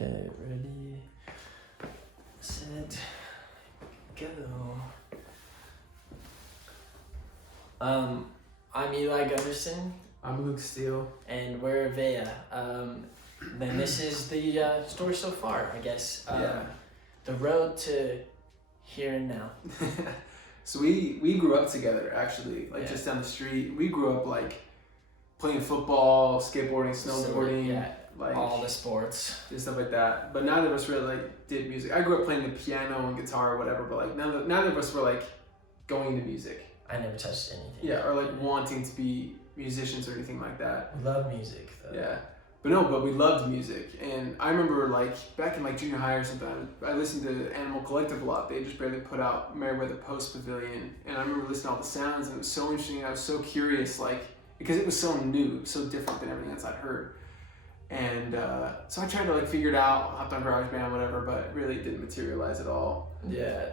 Okay, ready, set, go. I'm Eli Gunderson. I'm Luke Steele. And we're VAEJA. Then this is the story so far, I guess. The road to here and now. So we grew up together, actually, just down the street. We grew up playing football, skateboarding, snowboarding, all the sports and stuff like that. But neither of us really did music. I grew up playing the piano and guitar or whatever, but neither of us were going into music. I never touched anything. Yeah, or wanting to be musicians or anything like that. We love music though. Yeah. But we loved music. And I remember back in junior high or something, I listened to Animal Collective a lot. They just barely put out Meriwether Post Pavilion. And I remember listening to all the sounds, and it was so interesting, and I was so curious, because it was so new, it was so different than everything else I'd heard. And so I tried to figure it out, hopped on GarageBand, whatever, but really didn't materialize at all. Yeah.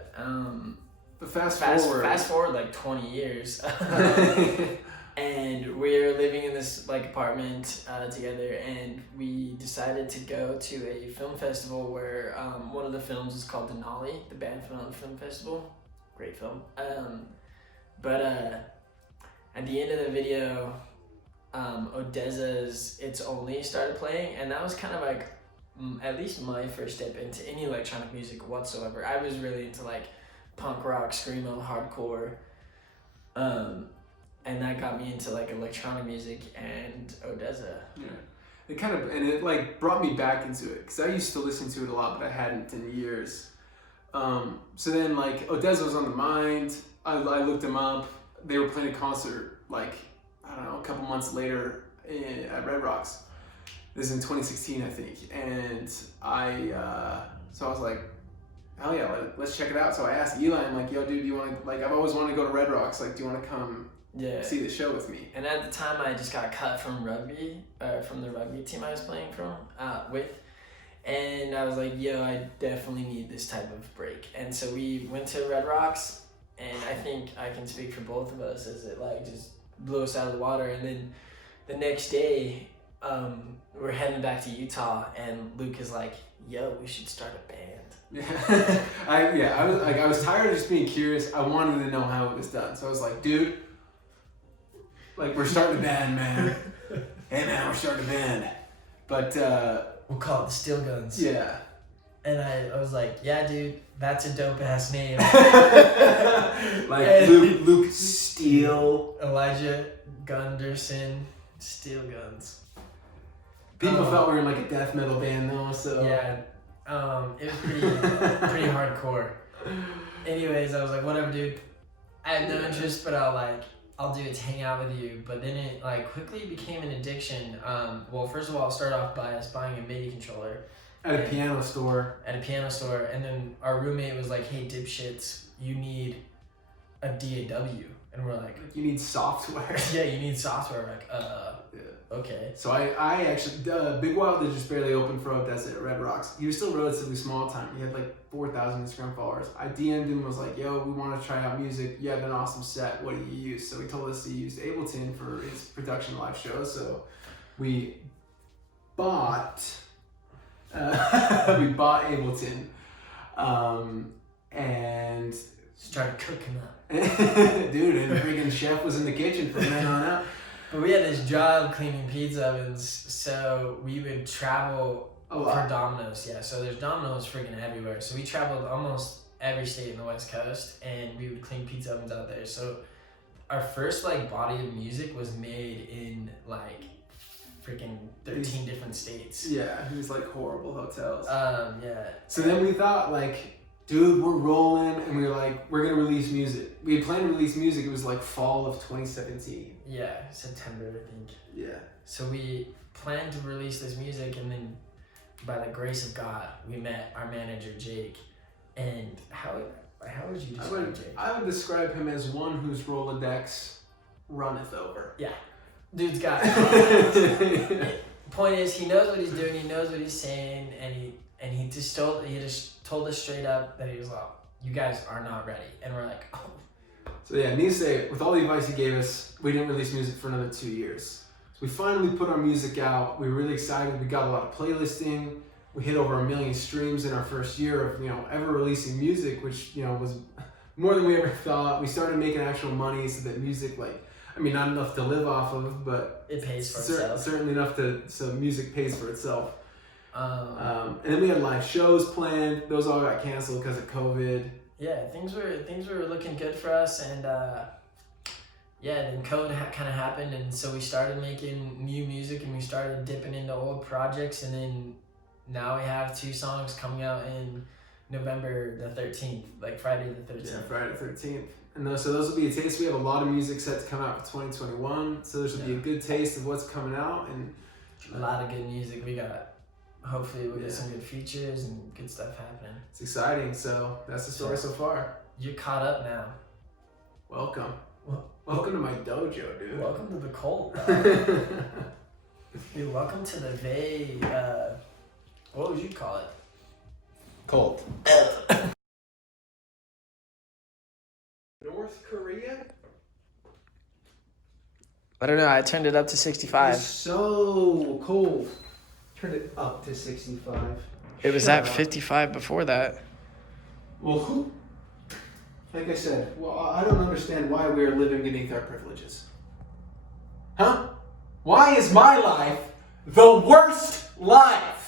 But fast forward 20 years. And we're living in this apartment together, and we decided to go to a film festival where one of the films is called Denali, the Band Film Festival. Great film. But at the end of the video, Odessa's It's Only started playing, and that was kind of at least my first step into any electronic music whatsoever. I was really into punk rock, screamo, hardcore. And that got me into electronic music and Odessa. Yeah, it brought me back into it, because I used to listen to it a lot, but I hadn't in years. So then Odessa was on the mind. I looked them up. They were playing a concert I don't know, a couple months later at Red Rocks. This is in 2016, I think. And so I was like, hell yeah, let's check it out. So I asked Eli, I'm like, yo, dude, do you want to I've always wanted to go to Red Rocks. Do you want to come? Yeah. See the show with me. And at the time, I just got cut from rugby, from the rugby team I was playing with. And I was like, yo, I definitely need this type of break. And so we went to Red Rocks, and I think I can speak for both of us as it just blew us out of the water. And then the next day, we're heading back to Utah, and Luke is like, yo, we should start a band. Yeah. I was tired of just being curious. I wanted to know how it was done. So I was like, dude, we're starting a band, man. Hey, man, we're starting a band. But, we'll call it the Steel Guns. Yeah. And I was like, yeah, dude, that's a dope-ass name. Luke Steele. Elijah Gunderson, Steel Guns. People felt we were in a death metal band, though, so... Yeah, it was pretty hardcore. Anyways, I was like, whatever, dude. I have no interest, but I'll do it to hang out with you. But then it quickly became an addiction. Well, first of all, I'll start off by us buying a MIDI controller. At a piano store. And then our roommate was like, hey, dipshits, you need a DAW. And we're like... You need software. Yeah, you need software. We're like, okay. So I actually, Big Wild is just barely open for Odessa at Red Rocks. He was still relatively small at the time. He had 4,000 Instagram followers. I DM'd him, was like, yo, we want to try out music. You have an awesome set. What do you use? So he told us he used Ableton for his production live show. So we bought Ableton, and started cooking up. Dude, and the freaking chef was in the kitchen from then on out. But we had this job cleaning pizza ovens, so we would travel for Domino's. Yeah, so there's Domino's freaking everywhere. So we traveled almost every state in the West Coast, and we would clean pizza ovens out there. So our first body of music was made in freaking 13 different states. Yeah, these horrible hotels. Yeah. So then we thought dude, we're rolling, and we were we're gonna release music. We had planned to release music. It was fall of 2017. Yeah, September, I think. Yeah. So we planned to release this music, and then by the grace of God, we met our manager, Jake. And how would you describe Jake? I would describe him as one whose Rolodex runneth over. Yeah. Dude's got point is, he knows what he's doing, he knows what he's saying, and he just told us straight up that he was like, you guys are not ready. And we're like, oh. So yeah, needless to say, with all the advice he gave us, we didn't release music for another 2 years. So we finally put our music out. We were really excited. We got a lot of playlisting. We hit over 1 million streams in our first year of, ever releasing music, which, was more than we ever thought. We started making actual money so that music, not enough to live off of, but it pays for itself. Certainly enough so music pays for itself. And then we had live shows planned. Those all got canceled because of COVID. Yeah, things were looking good for us, and then COVID kind of happened, and so we started making new music, and we started dipping into old projects, and then now we have 2 songs coming out in November the 13th, like Friday the 13th. Yeah, Friday the 13th. And so those will be a taste. We have a lot of music set to come out for 2021, so this will be a good taste of what's coming out, and a lot of good music. Hopefully we'll get some good features and good stuff happening. It's exciting. So that's the story so far. You're caught up now. Welcome. Welcome to my dojo, dude. Welcome to the cult. Dude, welcome to the what would you call it? Cult. North Korea? I don't know. I turned it up to 65. It's so cold. Turned it up to 65. It was at 55 before that. Well, like I said, I don't understand why we are living beneath our privileges. Huh? Why is my life the worst life?